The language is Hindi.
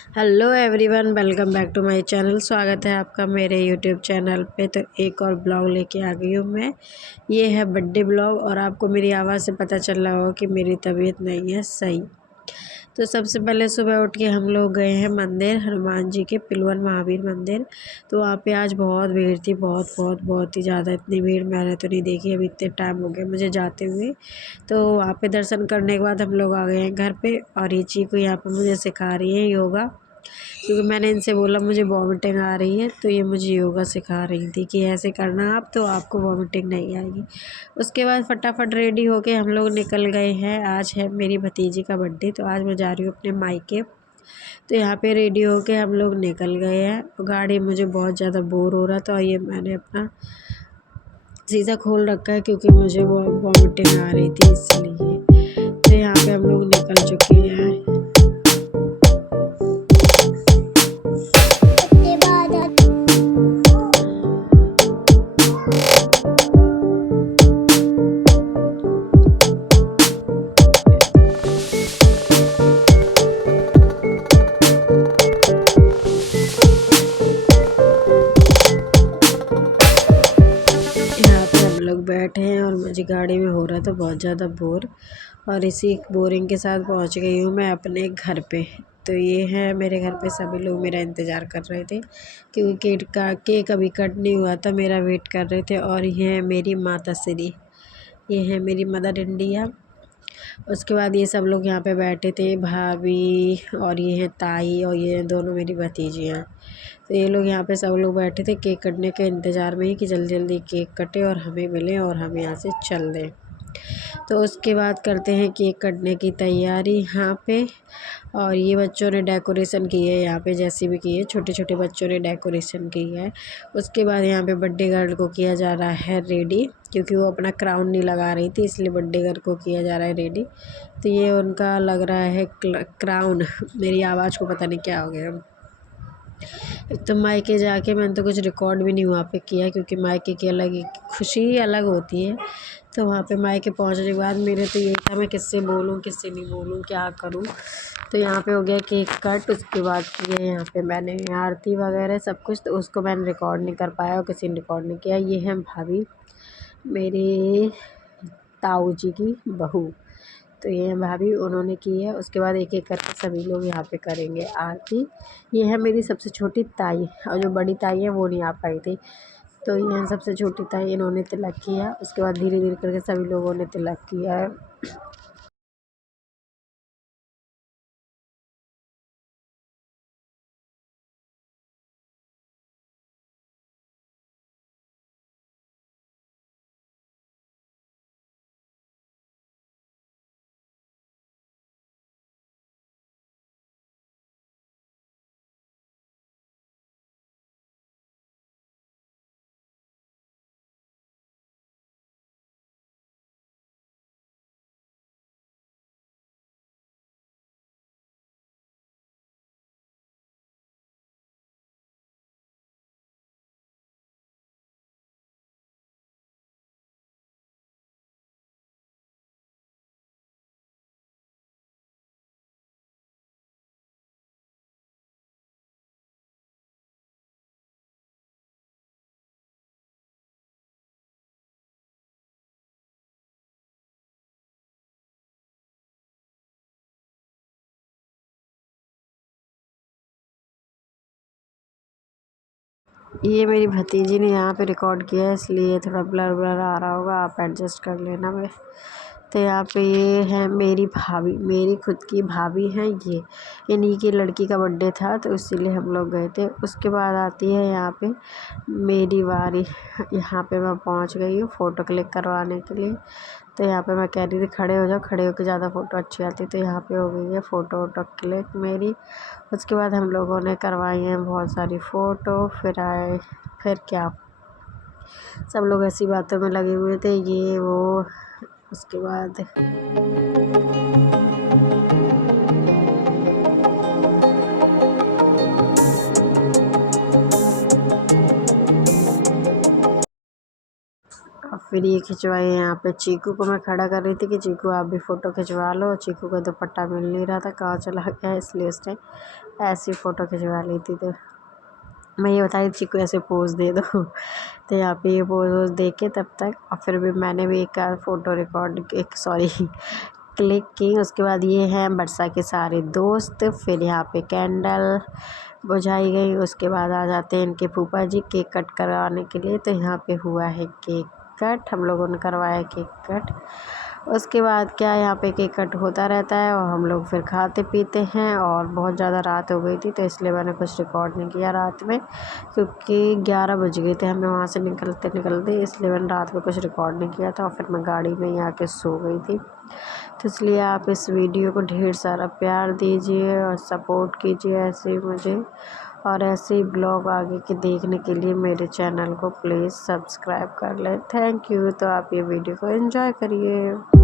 Hello everyone, welcome back to my channel. स्वागत है आपका मेरे यूट्यूब चैनल पे। तो एक और ब्लॉग लेके आ गई हूँ मैं। ये है बर्थडे ब्लॉग और आपको मेरी आवाज़ से पता चल रहा होगा कि मेरी तबीयत नहीं है सही। तो सबसे पहले सुबह उठ के हम लोग गए हैं मंदिर, हनुमान जी के, पिलवन महावीर मंदिर। तो वहाँ पे आज बहुत भीड़ थी, बहुत बहुत बहुत ही ज़्यादा। इतनी भीड़ मैंने तो नहीं देखी अभी, इतने टाइम हो गया मुझे जाते हुए। तो वहाँ पे दर्शन करने के बाद हम लोग आ गए हैं घर पे। और ये चीकू यहाँ पे मुझे सिखा रही है योगा, क्योंकि मैंने इनसे बोला मुझे वॉमिटिंग आ रही है, तो ये मुझे योगा सिखा रही थी कि ऐसे करना आप, तो आपको वॉमिटिंग नहीं आएगी। उसके बाद फटाफट रेडी होके हम लोग निकल गए हैं। आज है मेरी भतीजी का बर्थडे, तो आज मैं जा रही हूँ अपने मायके। तो यहाँ पे रेडी होके हम लोग निकल गए हैं। गाड़ी मुझे बहुत ज़्यादा बोर हो रहा था और ये मैंने अपना शीशा खोल रखा है क्योंकि मुझे वो वॉमिटिंग आ रही थी इसलिए। तो यहाँ पे हम लोग निकल चुके हैं। यहाँ पे हम लोग बैठे हैं और मुझे गाड़ी में हो रहा था बहुत ज़्यादा बोर। और इसी बोरिंग के साथ पहुँच गई हूँ मैं अपने घर पे। तो ये है मेरे घर पे, सभी लोग मेरा इंतज़ार कर रहे थे क्योंकि केक अभी कट नहीं हुआ था, मेरा वेट कर रहे थे। और ये है मेरी माता श्री, ये है मेरी मदर इंडिया। उसके बाद ये सब लोग यहाँ पे बैठे थे, भाभी और ये है ताई और ये दोनों मेरी भतीजियाँ। तो ये लोग यहाँ पे सब लोग बैठे थे केक कटने के इंतज़ार में ही कि जल्दी जल्दी केक कटे और हमें मिले और हम यहाँ से चल दें। तो उसके बाद करते हैं केक कटने की तैयारी यहाँ पे। और ये बच्चों ने डेकोरेशन की है यहाँ पे, जैसी भी की है, छोटे छोटे बच्चों ने डेकोरेशन की है। उसके बाद यहाँ पे बर्थडे गर्ल को किया जा रहा है रेडी, क्योंकि वो अपना क्राउन नहीं लगा रही थी, इसलिए बर्थडे गर्ल को किया जा रहा है रेडी। तो ये उनका लग रहा है क्राउन। मेरी आवाज़ को पता नहीं क्या हो गया। एक तो मायके जाके मैंने तो कुछ रिकॉर्ड भी नहीं वहाँ पे किया, क्योंकि मायके की अलग ही खुशी ही अलग होती है। तो वहाँ पे मायके पहुँचने के बाद मेरे तो यही था, मैं किससे बोलूँ किससे नहीं बोलूँ, क्या करूँ। तो यहाँ पे हो गया केक कट। उसके बाद किए यहाँ पे मैंने आरती वगैरह सब कुछ, तो उसको मैंने रिकॉर्ड नहीं कर पाया और किसी ने रिकॉर्ड नहीं किया। ये है भाभी, मेरी ताऊ जी की बहू। तो ये है भाभी, उन्होंने की है। उसके बाद एक एक करके सभी लोग यहाँ पे करेंगे आरती। ये है मेरी सबसे छोटी ताई, और जो बड़ी ताई है वो नहीं आ पाई थी। तो ये है सबसे छोटी ताई, इन्होंने तिलक किया। उसके बाद धीरे धीरे करके सभी लोगों ने तिलक किया है। ये मेरी भतीजी ने यहाँ पे रिकॉर्ड किया है, इसलिए थोड़ा ब्लर ब्लर आ रहा होगा, आप एडजस्ट कर लेना। मैं तो यहाँ पे ये है मेरी भाभी, मेरी खुद की भाभी हैं ये। इन्हीं की लड़की का बर्थडे था तो इसीलिए हम लोग गए थे। उसके बाद आती है यहाँ पे मेरी बारी। यहाँ पे मैं पहुँच गई हूँ फ़ोटो क्लिक करवाने के लिए। तो यहाँ पे मैं कह रही थी खड़े हो जाओ, खड़े होकर ज़्यादा फ़ोटो अच्छी आती। तो यहाँ पे हो गई है फ़ोटो वोटो क्लिक मेरी। उसके बाद हम लोगों ने करवाई हैं बहुत सारी फ़ोटो। फिर आए, फिर क्या, सब लोग ऐसी बातों में लगे हुए थे, ये वो। उसके बाद और फिर ये खिंचवाई यहाँ पे। चीकू को मैं खड़ा कर रही थी कि चीकू आप भी फ़ोटो खिंचवा लो। चीकू का दुपट्टा मिल नहीं रहा था, कहाँ चला गया, इसलिए उसने ऐसी फ़ोटो खिंचवा ली थी। तो मैं ये बता रही थी चिक्कू ऐसे पोज़ दे दो तो यहाँ पे ये पोज़ वोज़ दे के तब तक और फिर भी मैंने भी एक फ़ोटो रिकॉर्ड एक सॉरी क्लिक की। उसके बाद ये हैं वर्षा के सारे दोस्त। फिर यहाँ पे कैंडल बुझाई गई। उसके बाद आ जाते हैं इनके फूफा जी केक कट करवाने के लिए। तो यहाँ पे हुआ है केक कट, हम लोगों ने करवाया केक कट। उसके बाद क्या यहाँ पे केक कट होता रहता है और हम लोग फिर खाते पीते हैं। और बहुत ज़्यादा रात हो गई थी तो इसलिए मैंने कुछ रिकॉर्ड नहीं किया रात में, क्योंकि 11 बज गए थे हमें वहाँ से निकलते निकलते, इसलिए मैंने रात में कुछ रिकॉर्ड नहीं किया था। और फिर मैं गाड़ी में ही आके सो गई थी। तो इसलिए आप इस वीडियो को ढेर सारा प्यार दीजिए और सपोर्ट कीजिए ऐसे ही मुझे, और ऐसे ही ब्लॉग आगे के देखने के लिए मेरे चैनल को प्लीज़ सब्सक्राइब कर लें। Thank you. तो आप ये वीडियो को एंजॉय करिए।